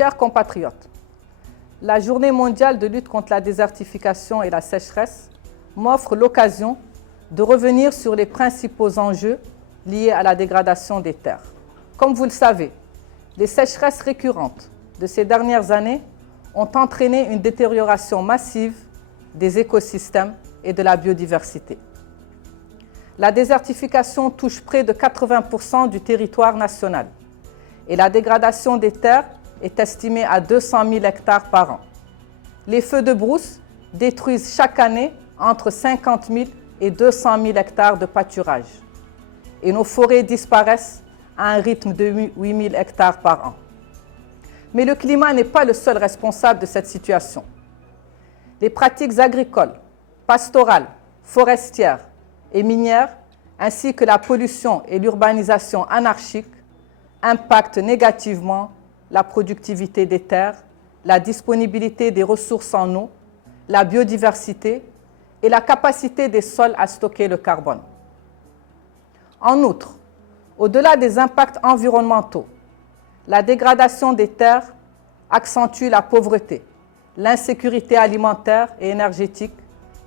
chers compatriotes, la Journée mondiale de lutte contre la désertification et la sécheresse m'offre l'occasion de revenir sur les principaux enjeux liés à la dégradation des terres. Comme vous le savez, les sécheresses récurrentes de ces dernières années ont entraîné une détérioration massive des écosystèmes et de la biodiversité. La désertification touche près de 80% du territoire national et la dégradation des terres est estimée à 200 000 hectares par an. Les feux de brousse détruisent chaque année entre 50 000 et 200 000 hectares de pâturage et nos forêts disparaissent à un rythme de 8 000 hectares par an. Mais le climat n'est pas le seul responsable de cette situation. Les pratiques agricoles, pastorales, forestières et minières, ainsi que la pollution et l'urbanisation anarchique, impactent négativement la productivité des terres, la disponibilité des ressources en eau, la biodiversité et la capacité des sols à stocker le carbone. En outre, au-delà des impacts environnementaux, la dégradation des terres accentue la pauvreté, l'insécurité alimentaire et énergétique,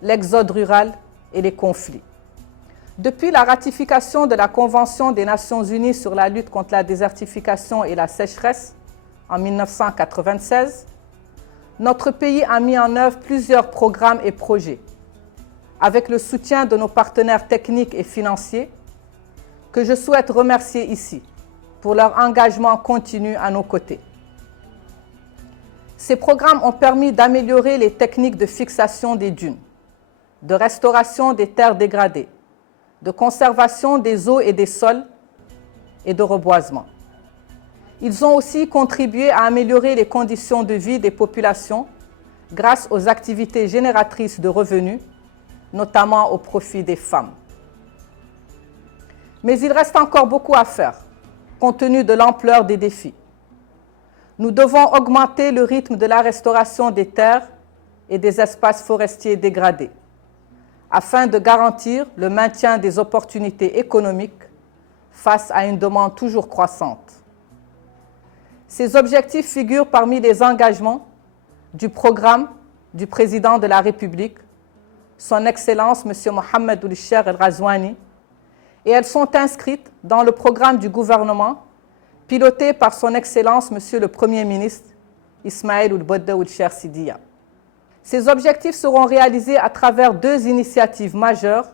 l'exode rural et les conflits. Depuis la ratification de la Convention des Nations Unies sur la lutte contre la désertification et la sécheresse en 1996, notre pays a mis en œuvre plusieurs programmes et projets, avec le soutien de nos partenaires techniques et financiers, que je souhaite remercier ici pour leur engagement continu à nos côtés. Ces programmes ont permis d'améliorer les techniques de fixation des dunes, de restauration des terres dégradées, de conservation des eaux et des sols et de reboisement. Ils ont aussi contribué à améliorer les conditions de vie des populations grâce aux activités génératrices de revenus, notamment au profit des femmes. Mais il reste encore beaucoup à faire, compte tenu de l'ampleur des défis. Nous devons augmenter le rythme de la restauration des terres et des espaces forestiers dégradés, afin de garantir le maintien des opportunités économiques face à une demande toujours croissante. Ces objectifs figurent parmi les engagements du programme du président de la République, son Excellence M. Mohamed Ould Cheikh El Ghazouani, et elles sont inscrites dans le programme du gouvernement piloté par son Excellence Monsieur le Premier ministre Ismaïl Ould Bodda Ould Cheikh Sidiya. Ces objectifs seront réalisés à travers deux initiatives majeures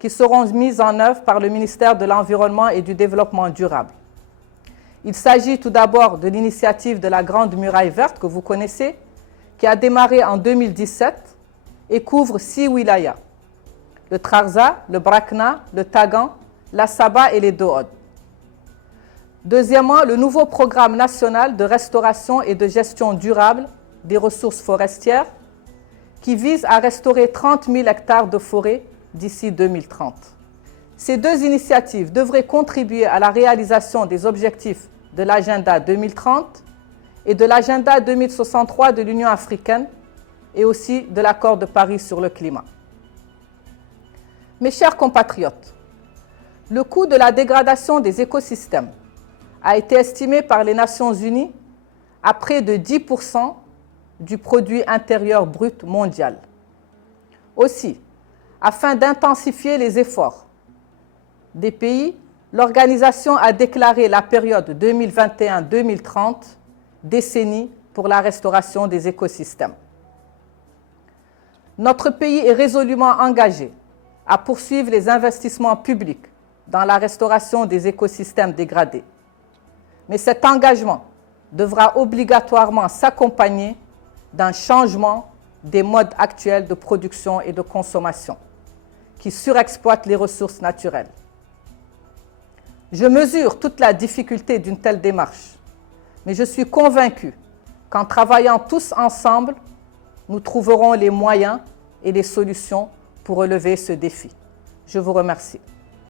qui seront mises en œuvre par le ministère de l'Environnement et du Développement durable. Il s'agit tout d'abord de l'initiative de la Grande Muraille Verte que vous connaissez, qui a démarré en 2017 et couvre 6 wilayas: le Trarza, le Brakna, le Tagan, la Saba et les Dohod. Deuxièmement, le nouveau programme national de restauration et de gestion durable des ressources forestières qui vise à restaurer 30 000 hectares de forêt d'ici 2030. Ces deux initiatives devraient contribuer à la réalisation des objectifs de l'agenda 2030 et de l'agenda 2063 de l'Union africaine et aussi de l'accord de Paris sur le climat. Mes chers compatriotes, le coût de la dégradation des écosystèmes a été estimé par les Nations Unies à près de 10% du produit intérieur brut mondial. Aussi, afin d'intensifier les efforts des pays, l'organisation a déclaré la période 2021-2030 décennie pour la restauration des écosystèmes. Notre pays est résolument engagé à poursuivre les investissements publics dans la restauration des écosystèmes dégradés. Mais cet engagement devra obligatoirement s'accompagner d'un changement des modes actuels de production et de consommation qui surexploitent les ressources naturelles. Je mesure toute la difficulté d'une telle démarche, mais je suis convaincu qu'en travaillant tous ensemble, nous trouverons les moyens et les solutions pour relever ce défi. Je vous remercie.